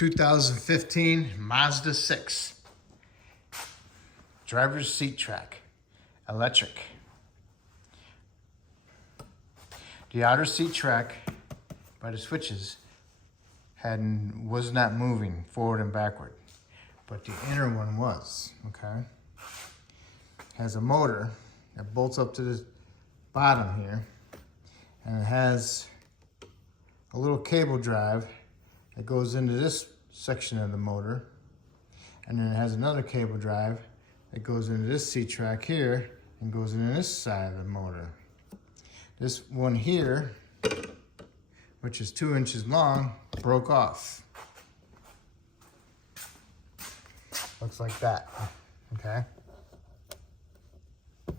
2015 Mazda 6. Driver's Seat Track. Electric. The outer seat track by the switches was not moving forward and backward, but the inner one was, okay? Has a motor that bolts up to the bottom here, and it has a little cable drive that goes into this section of the motor, and then it has another cable drive that goes into this seat track here and goes into this side of the motor. This one here, which is 2 inches long, broke off. Looks like that, okay? The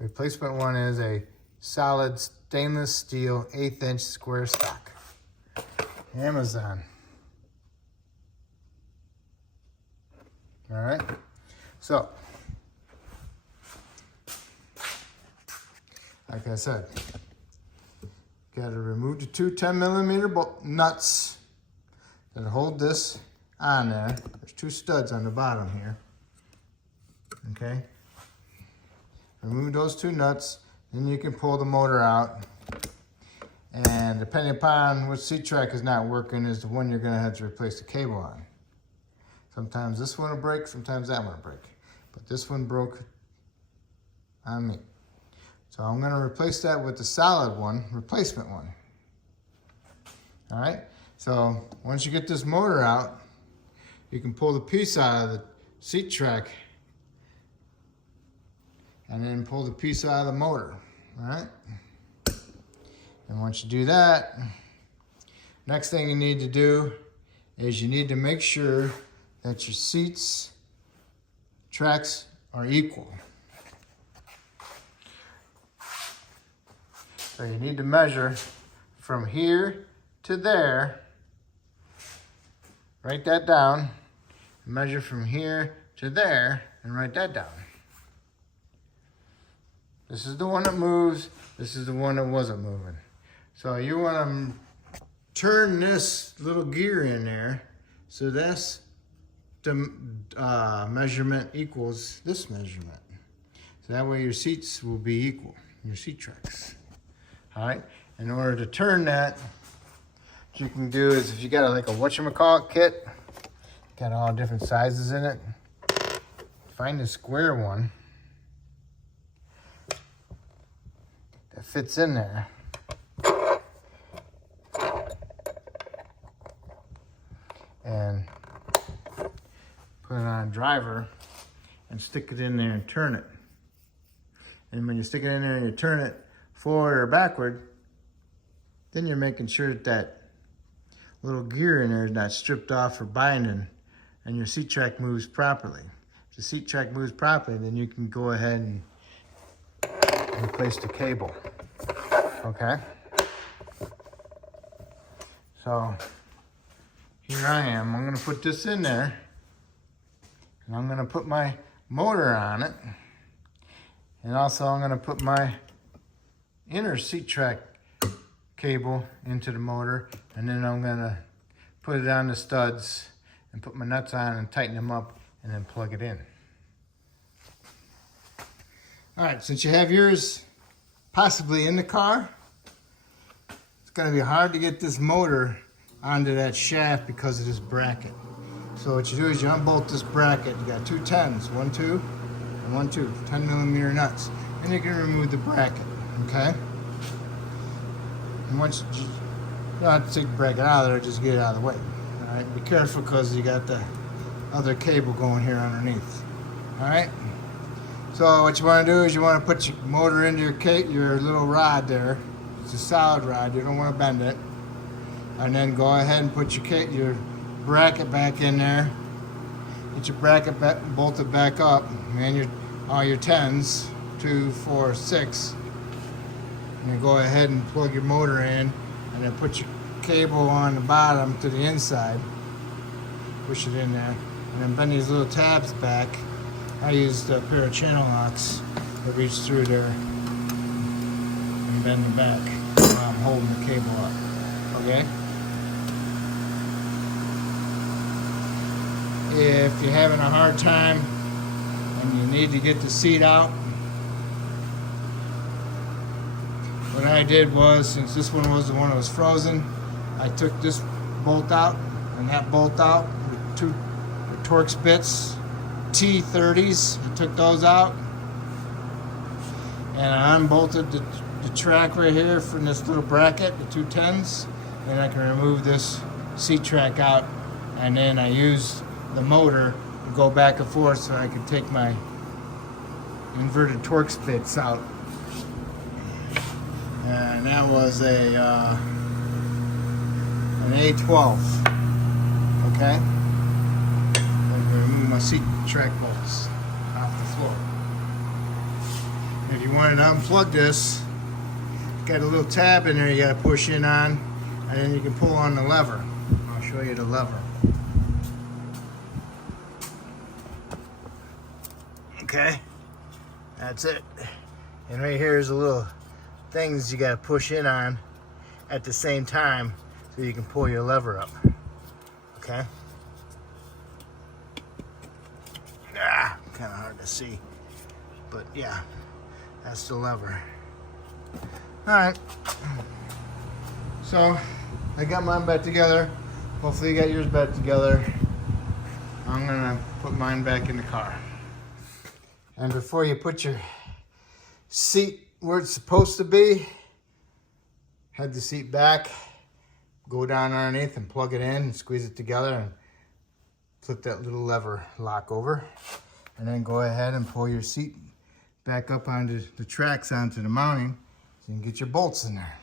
replacement one is a solid stainless steel 1/8 inch square stock. Amazon. All right, so, like I said, got to remove the two 10mm nuts that hold this on there. There's two studs on the bottom here, okay? Remove those two nuts, then you can pull the motor out. And depending upon which seat track is not working is the one you're gonna have to replace the cable on. Sometimes this one will break, sometimes that one will break. But this one broke on me. So I'm gonna replace that with the solid one, replacement one. All right, so once you get this motor out, you can pull the piece out of the seat track and then pull the piece out of the motor, all right? And once you do that, next thing you need to do is you need to make sure that your seats tracks are equal. So you need to measure from here to there. Write that down. Measure from here to there and write that down. This is the one that moves. This is the one that wasn't moving. So you want to turn this little gear in there. So that's the measurement equals this measurement. So that way your seats will be equal, your seat tracks. All right, in order to turn that, what you can do is if you got like a whatchamacallit kit, got all different sizes in it, find the square one that fits in there. And put it on a driver and stick it in there and turn it. And when you stick it in there and you turn it forward or backward, then you're making sure that that little gear in there is not stripped off or binding and your seat track moves properly. If the seat track moves properly, then you can go ahead and replace the cable, okay? So here I am, I'm gonna put this in there and I'm gonna put my motor on it. And also I'm gonna put my inner seat track cable into the motor, and then I'm gonna put it on the studs and put my nuts on and tighten them up and then plug it in. All right, since you have yours possibly in the car, it's gonna be hard to get this motor onto that shaft because of this bracket. So what you do is you unbolt this bracket. You got two 10s, 1, 2, and 1, 2, 10mm nuts. And you can remove the bracket, okay? And once you don't have to take the bracket out of there, just get it out of the way. All right, be careful because you got the other cable going here underneath. All right. So what you want to do is you want to put your motor into your little rod there. It's a solid rod. You don't want to bend it. And then go ahead and put your bracket back in there. Get your bracket bolted back up, and all your 10s, 2, 4, 6. And then go ahead and plug your motor in, and then put your cable on the bottom to the inside. Push it in there, and then bend these little tabs back. I used a pair of channel locks that reach through there and bend the back while I'm holding the cable up. Okay? if you're having a hard time and you need to get the seat out, what I did was, since this one was the one that was frozen, I took this bolt out and that bolt out with two Torx bits, T30s. I took those out and I unbolted the track right here from this little bracket, the 210s, and I can remove this seat track out, and then I use the motor to go back and forth so I can take my inverted Torx bits out. And that was an A12. Okay? I'm going to remove my seat track bolts off the floor. If you wanted to unplug this, got a little tab in there you got to push in on, and then you can pull on the lever. I'll show you the lever. Okay, that's it. And right here is the little things you got to push in on at the same time so you can pull your lever up. Okay. Kind of hard to see, but yeah, that's the lever. All right. So I got mine back together. Hopefully you got yours back together. I'm gonna put mine back in the car. And before you put your seat where it's supposed to be, head the seat back, go down underneath and plug it in and squeeze it together and flip that little lever lock over. And then go ahead and pull your seat back up onto the tracks onto the mounting so you can get your bolts in there.